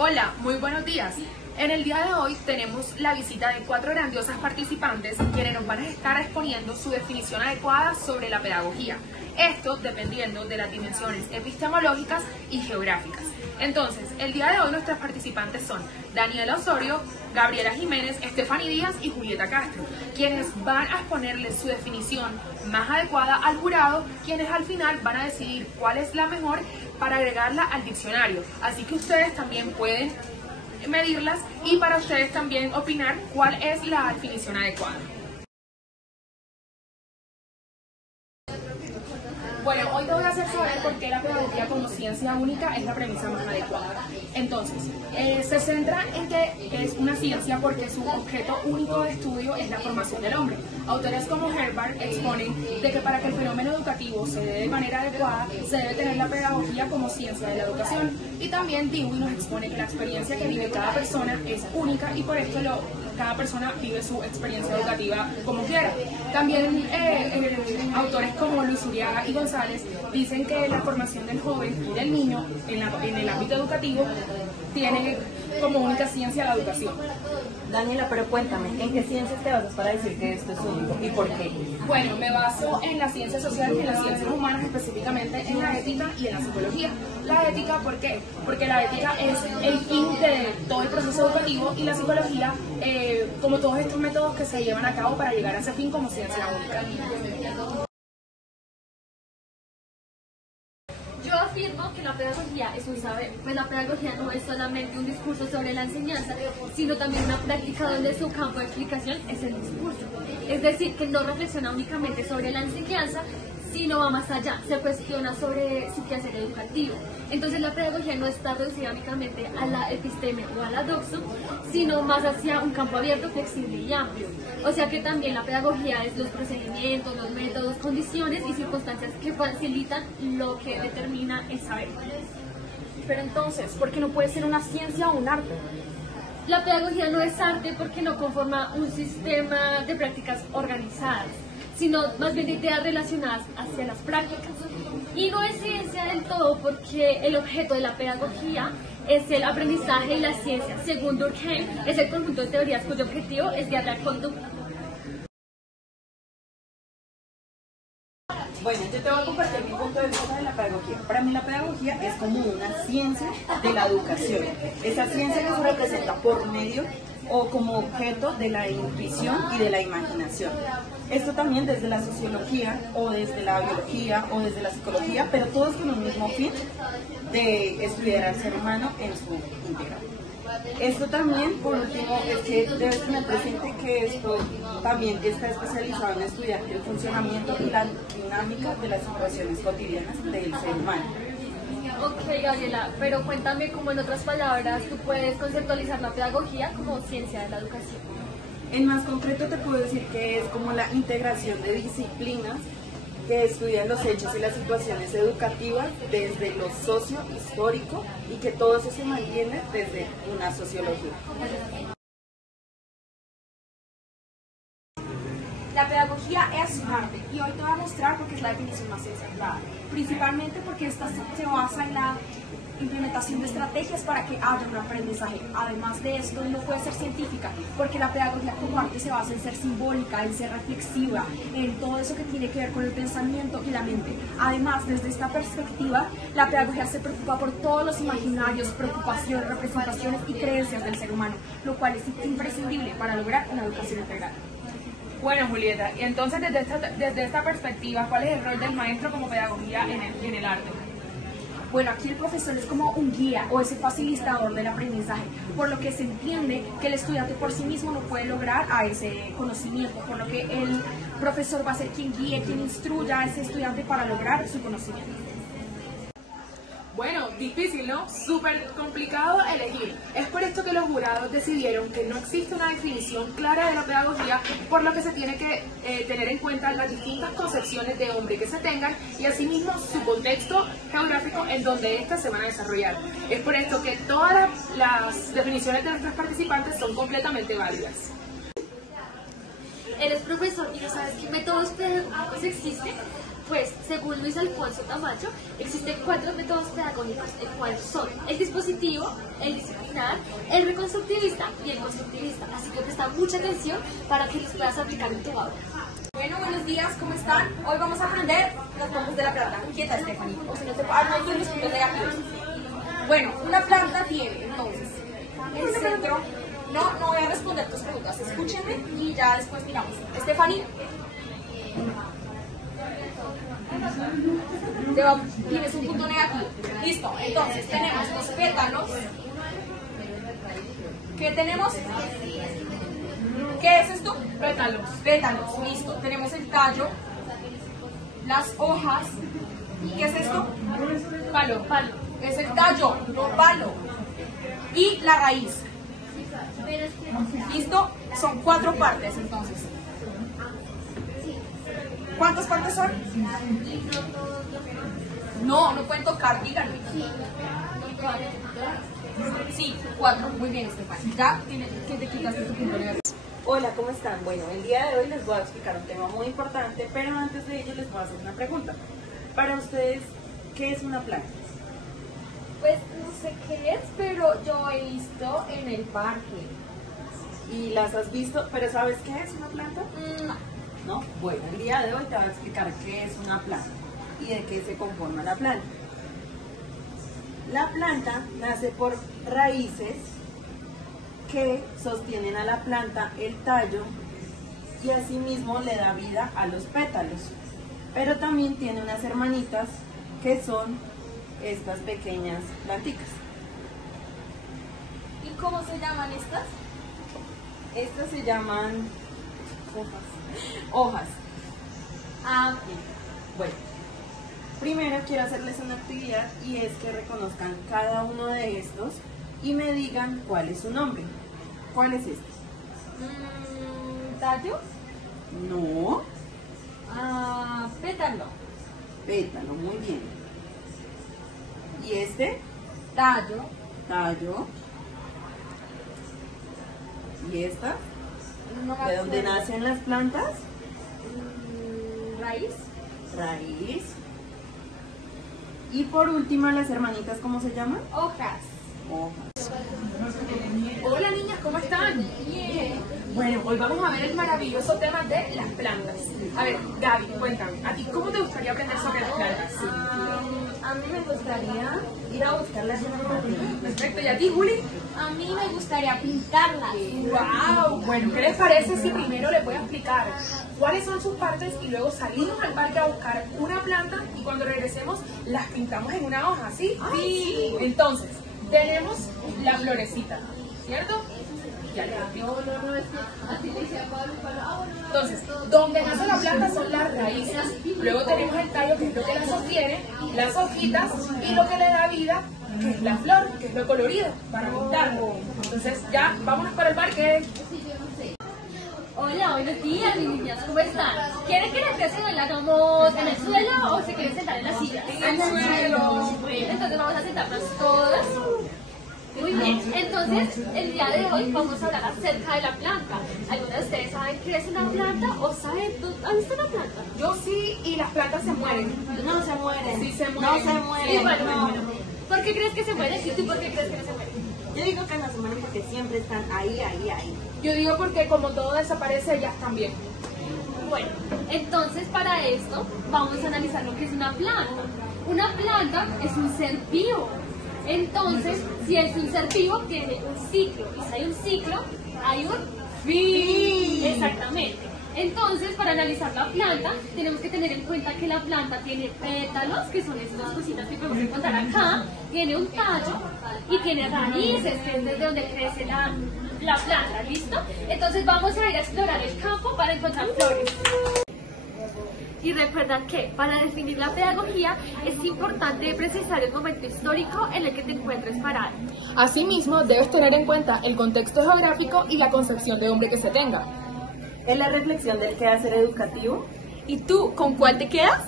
Hola, muy buenos días. En el día de hoy tenemos la visita de 4 grandiosas participantes quienes nos van a estar exponiendo su definición adecuada sobre la pedagogía. Esto dependiendo de las dimensiones epistemológicas y geográficas. Entonces, el día de hoy nuestras participantes son Daniela Osorio, Gabriela Jiménez, Estefany Díaz y Julieta Castro, quienes van a exponerles su definición más adecuada al jurado, quienes al final van a decidir cuál es la mejor para agregarla al diccionario. Así que ustedes también pueden medirlas y para ustedes también opinar cuál es la definición adecuada. Bueno, hoy te voy a hacer saber por qué la pedagogía como ciencia única es la premisa más adecuada. Entonces, se centra en que es una ciencia porque su objeto único de estudio es la formación del hombre. Autores como Herbart exponen de que para que el fenómeno educativo se dé de manera adecuada, se debe tener la pedagogía como ciencia de la educación. Y también Dewey nos expone que la experiencia que vive cada persona es única y por esto cada persona vive su experiencia educativa como quiera. También autores como Luis Uriaga y González dicen que la formación del joven y del niño en el ámbito educativo tiene como única ciencia la educación. Daniela, pero cuéntame, ¿en qué ciencias te basas para decir que esto es único y por qué? Bueno, me baso en las ciencias sociales y en las ciencias humanas, específicamente en la ética y en la psicología. La ética, ¿por qué? Porque la ética es el fin de todo el proceso educativo y la psicología, como todos estos métodos que se llevan a cabo para llegar a ese fin como ciencia única. Yo afirmo que la pedagogía es un saber, pues la pedagogía no es solamente un discurso sobre la enseñanza, sino también una práctica donde su campo de explicación es el discurso. Es decir, que no reflexiona únicamente sobre la enseñanza, sino va más allá, se cuestiona sobre su quehacer educativo. Entonces la pedagogía no está reducida únicamente a la episteme o a la doxo, sino más hacia un campo abierto, flexible y amplio. O sea que también la pedagogía es los procedimientos, los métodos, condiciones y circunstancias que facilitan lo que determina el saber. Pero entonces, ¿por qué no puede ser una ciencia o un arte? La pedagogía no es arte porque no conforma un sistema de prácticas organizadas, sino más bien de ideas relacionadas hacia las prácticas. Y no es ciencia del todo porque el objeto de la pedagogía es el aprendizaje y la ciencia, según Durkheim, es el conjunto de teorías cuyo objetivo es guiar la conducta. Bueno, yo te voy a compartir mi punto de vista de la pedagogía. Para mí la pedagogía es como una ciencia de la educación. Esa ciencia que se representa por medio o como objeto de la intuición y de la imaginación. Esto también desde la sociología o desde la biología o desde la psicología, pero todos con un mismo fin de estudiar al ser humano en su integral. Esto también, por último, es que debes tener presente que esto también está especializado en estudiar el funcionamiento y la dinámica de las situaciones cotidianas del ser humano. Ok, Gabriela, pero cuéntame cómo en otras palabras tú puedes conceptualizar la pedagogía como ciencia de la educación. En más concreto te puedo decir que es como la integración de disciplinas que estudian los hechos y las situaciones educativas desde lo socio-histórico y que todo eso se mantiene desde una sociología. La pedagogía es un arte y hoy te voy a mostrar porque es la definición más sencilla, principalmente porque esta se basa en la implementación de estrategias para que haya un aprendizaje. Además de esto, no puede ser científica, porque la pedagogía como arte se basa en ser simbólica, en ser reflexiva, en todo eso que tiene que ver con el pensamiento y la mente. Además, desde esta perspectiva, la pedagogía se preocupa por todos los imaginarios, preocupaciones, representaciones y creencias del ser humano, lo cual es imprescindible para lograr una educación integral. Bueno, Julieta, y entonces desde esta perspectiva, ¿cuál es el rol del maestro como pedagogía en el arte? Bueno, aquí el profesor es como un guía o ese facilitador del aprendizaje, por lo que se entiende que el estudiante por sí mismo no puede lograr a ese conocimiento, por lo que el profesor va a ser quien guíe, quien instruya a ese estudiante para lograr su conocimiento. Bueno, difícil, ¿no? Súper complicado elegir. Es por esto que los jurados decidieron que no existe una definición clara de la pedagogía, por lo que se tiene que tener en cuenta las distintas concepciones de hombre que se tengan y asimismo su contexto geográfico en donde éstas se van a desarrollar. Es por esto que todas las definiciones de nuestros participantes son completamente válidas. Eres profesor y no sabes qué métodos pedagógicos existen. Pues, según Luis Alfonso Tamayo, existen 4 métodos pedagógicos, el cual son el dispositivo, el disciplinar, el reconstructivista y el constructivista. Así que presta mucha atención para que los puedas aplicar en tu aula. Bueno, buenos días, ¿cómo están? Hoy vamos a aprender los puntos de la planta. Quieta, Stephanie, o si no te no tiene los puntos negativos. Bueno, una planta tiene, entonces, el centro. No voy a responder tus preguntas, escúchenme y ya después miramos. Stephanie. Tienes un punto negativo. Listo, entonces tenemos los pétalos. ¿Qué tenemos? ¿Qué es esto? Pétalos. Pétalos, listo. Tenemos el tallo, las hojas. ¿Y qué es esto? Palo. Es el tallo, no palo. Y la raíz. ¿Listo? Son 4 partes entonces. ¿Cuántas partes son? No pueden tocar, díganme. Sí, 4. Muy bien, Estefan. Ya que te quitaste tu punto negativo. Hola, ¿cómo están? Bueno, el día de hoy les voy a explicar un tema muy importante, pero antes de ello les voy a hacer una pregunta. Para ustedes, ¿qué es una planta? Pues no sé qué es, pero yo he visto en el parque. ¿Y las has visto? ¿Pero sabes qué es una planta? ¿No? Bueno, el día de hoy te voy a explicar qué es una planta y de qué se conforma la planta. La planta nace por raíces que sostienen a la planta el tallo y asimismo le da vida a los pétalos. Pero también tiene unas hermanitas que son estas pequeñas plantitas. ¿Y cómo se llaman estas? Estas se llaman hojas. Bueno, primero quiero hacerles una actividad y es que reconozcan cada uno de estos y me digan cuál es su nombre. ¿Cuál es este? ¿Tallo? No, Pétalo. pétalo, muy bien. ¿Y este? Tallo. Tallo. ¿Y esta? No me ¿De dónde acuerdo. nacen las plantas? ¿Raíz? Raíz. Y por último, las hermanitas, ¿cómo se llaman? Hojas. Hojas. Hola niñas, ¿cómo están? Bien. Bueno, hoy vamos a ver el maravilloso tema de las plantas. A ver, Gaby, cuéntame, ¿a ti cómo te gustaría aprender sobre las plantas? A mí me gustaría ir a buscarlas en el jardín. Perfecto, ¿y a ti, Juli? A mí me gustaría pintarlas. ¡Wow! Bueno, ¿qué les parece si primero les voy a explicar cuáles son sus partes y luego salimos al parque a buscar una planta y cuando regresemos las pintamos en una hoja, ¿sí? Sí. Entonces, tenemos la florecita, ¿cierto? Ya le explico. Entonces, donde nace la planta son las raíces, luego tenemos el tallo que es lo que la sostiene, las hojitas y lo que le da vida, que es la flor, que es lo colorido para pintarlo. Entonces ya, vámonos para el parque. Hola, buenos días, mis niñas, ¿cómo están? ¿Quieren que la clase la hagamos en el suelo o se quieren sentar en la silla? En el suelo. Bueno, entonces vamos a sentarnos todas. Muy bien, entonces el día de hoy vamos a hablar acerca de la planta. ¿Alguna de ustedes saben qué es una planta o saben, han visto una planta? Yo sí, y las plantas se mueren. No se mueren. Sí se mueren. No se mueren. Sí, bueno, no. ¿Por qué crees que se mueren? ¿Y tú por qué crees que no se mueren? Yo digo que no se mueren porque siempre están ahí. Yo digo porque como todo desaparece, ellas también. Bueno, entonces para esto vamos a analizar lo que es una planta. Una planta es un ser vivo. Entonces, si es un ser vivo, tiene un ciclo. Y si hay un ciclo, hay un fin. Exactamente. Entonces, para analizar la planta, tenemos que tener en cuenta que la planta tiene pétalos, que son estas cositas que podemos encontrar acá, tiene un tallo y tiene raíces, que es desde donde crece la planta, ¿listo? Entonces vamos a ir a explorar el campo para encontrar flores. Y recuerda que para definir la pedagogía es importante precisar el momento histórico en el que te encuentres parado. Asimismo, debes tener en cuenta el contexto geográfico y la concepción de hombre que se tenga. Es la reflexión del quehacer educativo. ¿Y tú, con cuál te quedas?